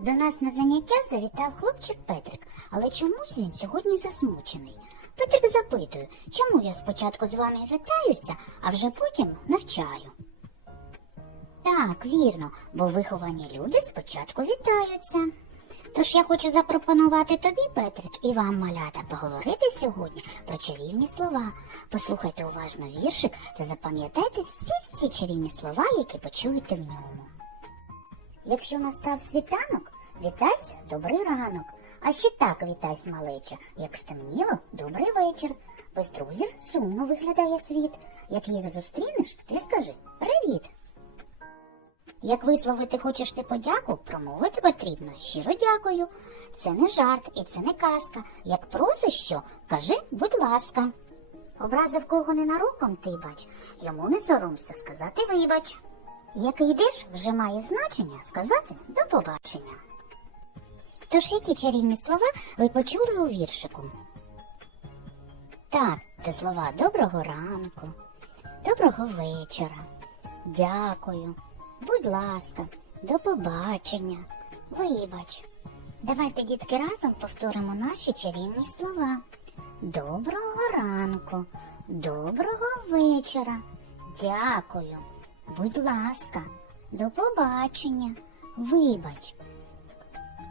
До нас на заняття завітав хлопчик Петрик, але чомусь він сьогодні засмучений. Петрик запитує, чому я спочатку з вами вітаюся, а вже потім навчаю. Так, вірно, бо виховані люди спочатку вітаються. Тож я хочу запропонувати тобі, Петрик, і вам, малята, поговорити сьогодні про чарівні слова. Послухайте уважно віршик та запам'ятайте всі-всі чарівні слова, які почуєте в ньому. Якщо настав світанок, вітайся, добрий ранок. А ще так вітайся, малеча, як стемніло, добрий вечір. Без друзів сумно виглядає світ. Як їх зустрінеш, ти скажи привіт. Як висловити хочеш ти подяку, промовити потрібно щиро дякую. Це не жарт і це не казка. Як просиш що, кажи, будь ласка. Образив кого ненароком ти бач, йому не соромся сказати вибач. Як йдеш, вже має значення сказати до побачення. Тож які чарівні слова ви почули у віршику? Так, це слова доброго ранку, доброго вечора, дякую, будь ласка, до побачення, вибач. Давайте, дітки, разом повторимо наші чарівні слова. Доброго ранку, доброго вечора, дякую, будь ласка, до побачення, вибач.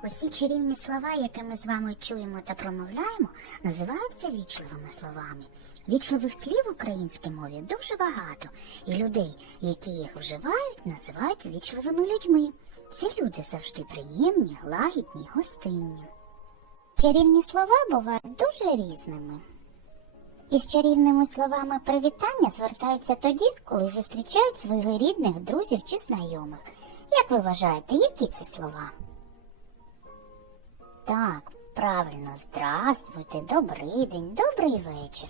Усі чарівні слова, які ми з вами чуємо та промовляємо, називаються вічливими словами. Вічливих слів в українській мові дуже багато, і людей, які їх вживають, називають вічливими людьми. Ці люди завжди приємні, лагідні, гостинні. Чарівні слова бувають дуже різними. Із чарівними словами привітання звертаються тоді, коли зустрічають своїх рідних, друзів чи знайомих. Як ви вважаєте, які це слова? Так, правильно, здравствуйте, добрий день, добрий вечір.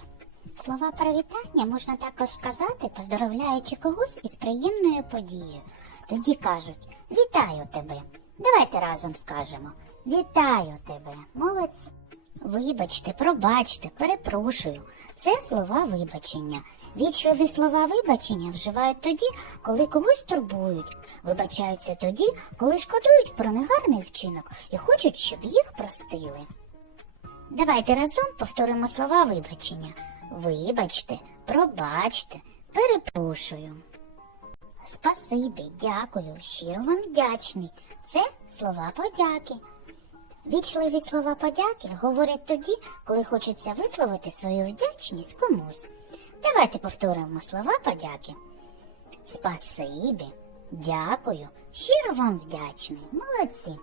Слова привітання можна також сказати, поздоровляючи когось із приємною подією. Тоді кажуть Вітаю тебе. Давайте разом скажемо Вітаю тебе, молодці. Вибачте, пробачте, перепрошую. Це слова вибачення. Вічливі слова вибачення вживають тоді, коли когось турбують. Вибачаються тоді, коли шкодують про негарний вчинок і хочуть, щоб їх простили. Давайте разом повторимо слова вибачення. Вибачте, пробачте, перепрошую. Спасибі, дякую, щиро вам вдячний. Це слова подяки. Вічливі слова подяки говорять тоді, коли хочеться висловити свою вдячність комусь. Давайте повторимо слова подяки. Спасибі, дякую, щиро вам вдячний, молодці.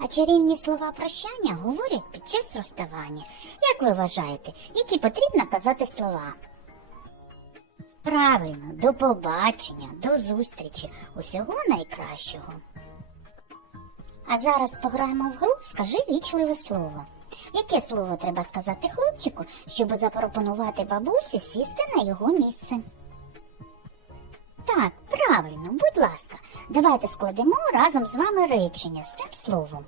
А чарівні слова прощання говорять під час розставання. Як ви вважаєте, які потрібно казати слова? Правильно, до побачення, до зустрічі, усього найкращого. А зараз пограємо в гру Скажи вічливе слово. Яке слово треба сказати хлопчику, щоб запропонувати бабусі сісти на його місце? Так, правильно, будь ласка, давайте складемо разом з вами речення з цим словом.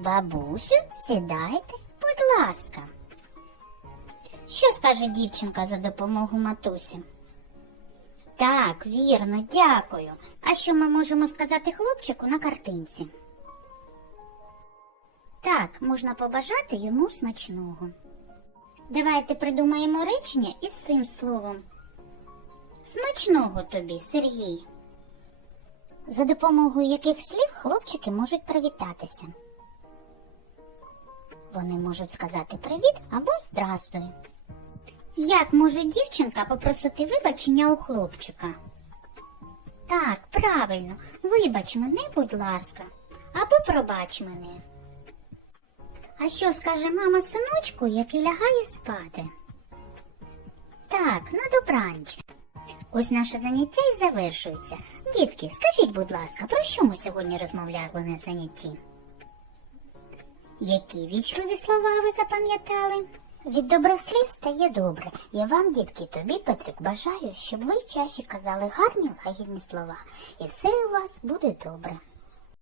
Бабусю, сідайте, будь ласка. Що скаже дівчинка за допомогою матусі? Так, вірно, дякую. А що ми можемо сказати хлопчику на картинці? Так, можна побажати йому смачного. Давайте придумаємо речення із цим словом. Смачного тобі, Сергій. За допомогою яких слів хлопчики можуть привітатися. Вони можуть сказати привіт або здрастуй. Як може дівчинка попросити вибачення у хлопчика? Так, правильно, вибач мене, будь ласка, або пробач мене. А що скаже мама синочку, який лягає спати? Так, на добраніч. Ось наше заняття і завершується. Дітки, скажіть, будь ласка, про що ми сьогодні розмовляли на занятті? Які вічливі слова ви запам'ятали? Від добрих слів стає добре. Я вам, дітки, тобі, Петрик, бажаю, щоб ви чаще казали гарні лагідні слова, і все у вас буде добре.